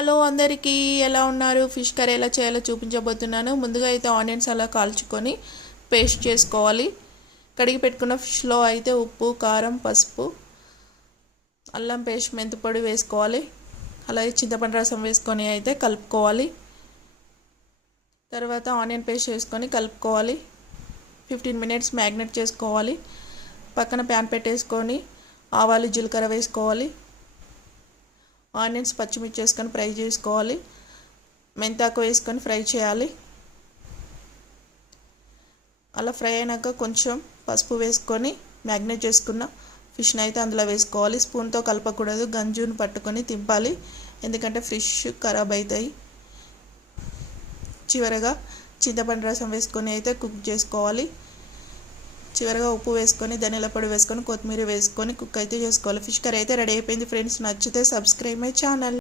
Hello అందరికీ, ఎలా ఉన్నారు? ఫిష్ కర్రీ ఎలా చేయాలో చూపించబోతున్నాను. ముందుగా అయితే ఆనియన్స్ అలా కాల్చుకొని పేస్ట్ చేసుకోవాలి. కడిగి పెట్టుకున్న ఫిష్లో అయితే ఉప్పు, కారం, పసుపు, అల్లం పేస్ట్, మెంతిపొడి వేసుకోవాలి. అలాగే చింతపండు రసం వేసుకొని అయితే కలుపుకోవాలి. తర్వాత ఆనియన్ పేస్ట్ వేసుకొని కలుపుకోవాలి. 15 మినిట్స్ మ్యాగ్నేట్ చేసుకోవాలి. పక్కన ప్యాన్ పెట్టేసుకొని ఆవాలు, జీలకర్ర వేసుకోవాలి. ఆనియన్స్, పచ్చిమిర్చి వేసుకొని ఫ్రై చేసుకోవాలి. మెంతాకు వేసుకొని ఫ్రై చేయాలి. అలా ఫ్రై అయినాక కొంచెం పసుపు వేసుకొని మ్యాగ్నేట్ చేసుకున్న ఫిష్ని అయితే అందులో వేసుకోవాలి. స్పూన్తో కలపకూడదు, గంజుని పట్టుకొని తింపాలి, ఎందుకంటే ఫిష్ ఖరాబ్ అవుతాయి. చివరగా చింతపండు రసం వేసుకొని అయితే కుక్ చేసుకోవాలి. చివరగా ఉప్పు వేసుకొని, ధనియాల పొడి వేసుకొని, కొత్తిమీర వేసుకొని కుక్ అయితే చేసుకోవాలి. ఫిష్ కర్రీ అయితే రెడీ అయిపోయింది ఫ్రెండ్స్. నచ్చితే సబ్స్క్రైబ్ మై ఛానల్.